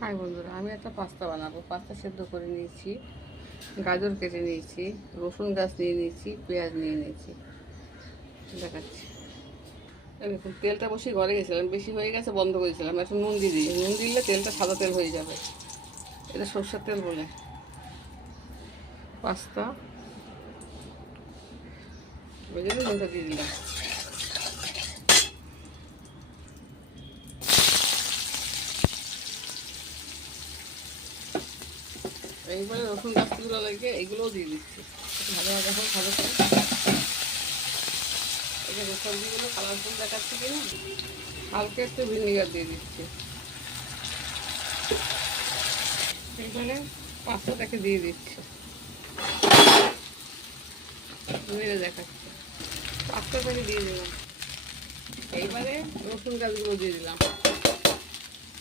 High বন্ধুরা, আমি একটা পাস্তা বানাবো। পাস্তা সেদ্ধ করে নিয়েছি, গাজর কেটে নিয়েছি, রসুন গাছ নিয়ে নিয়েছি, পেঁয়াজ নিয়ে নিয়েছি। দেখাচ্ছি। এই দেখুন, তেলটা বসে ঘরে গেছিলাম, বেশি হয়ে গেছে, বন্ধ করেছিলাম। একটু নুন দিয়ে দিই, নুন দিলে তেলটা সাদা তেল হয়ে যাবে। এটা সরষের তেল বলে। পাস্তা ওই জন্য নুনটা দিয়ে দিলাম। এইবারে রসুন গাছগুলো লাগে, এইগুলোও দিয়ে দিচ্ছি। ভালো দেখো, ভালো করে এই যে সবজিগুলো কালারফুল দেখাচ্ছে কিনা। হালকা একটু ভিনেগার দিয়ে দিচ্ছি। এবারে পাস্তাটাকে দিয়ে দিচ্ছি, মেরে দেখাচ্ছি। পাস্তাটাকে দিয়ে দিলাম। এইবারে রসুন গাছগুলো দিয়ে দিলাম।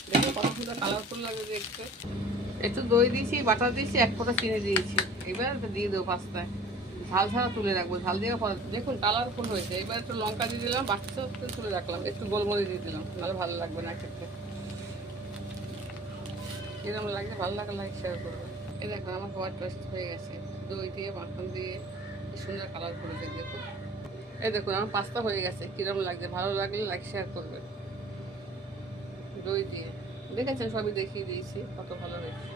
দেখো কত সুন্দর কালারফুল লাগে দেখতে। একটু দই দিয়েছি, বাটার দিয়েছি, এক ফোঁটা চিনি দিয়েছি। এবার দিয়ে দেবো পাস্তায়। ঝাল ছাড়া তুলে রাখবো, ঝাল দিয়ে পরে দেখুন কালারফুল হয়েছে। এবার একটু লঙ্কা দিয়ে দিলাম, বাচ্চা তুলে রাখলাম, একটু গোলমরিচ দিয়ে দিলাম, নাহলে ভালো লাগবে না খেতে। কিরকম লাগছে, ভালো লাগলে লাইক শেয়ার করবে। এই দেখো আমার হোয়াইট পেস্ট হয়ে গেছে, দই দিয়ে মাখন দিয়ে কি সুন্দর কালার করেছে দেখুন। এই দেখুন আমার পাস্তা হয়ে গেছে, কিরকম লাগছে, ভালো লাগলে লাইক শেয়ার করবে। দই দিয়ে দেখেছেন, সবই দেখিয়ে দিয়েছি কত ভালো হয়েছে।